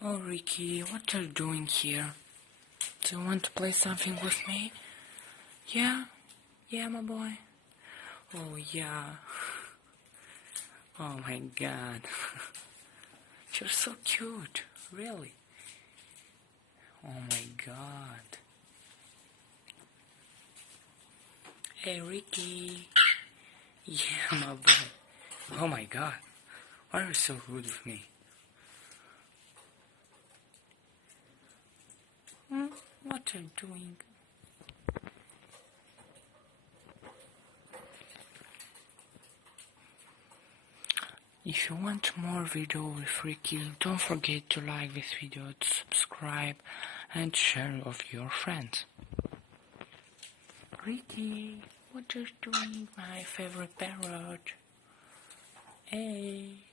Oh, Ricky, what are you doing here? Do you want to play something with me? Yeah? Yeah, my boy? Oh, yeah. Oh, my God. You're so cute. Really. Oh, my God. Hey, Ricky. Yeah, my boy. Oh, my God. Why are you so rude with me? What are you doing? If you want more video with Ricky, don't forget to like this video, to subscribe and share with your friends. Ricky, what are you doing, my favorite parrot? Hey.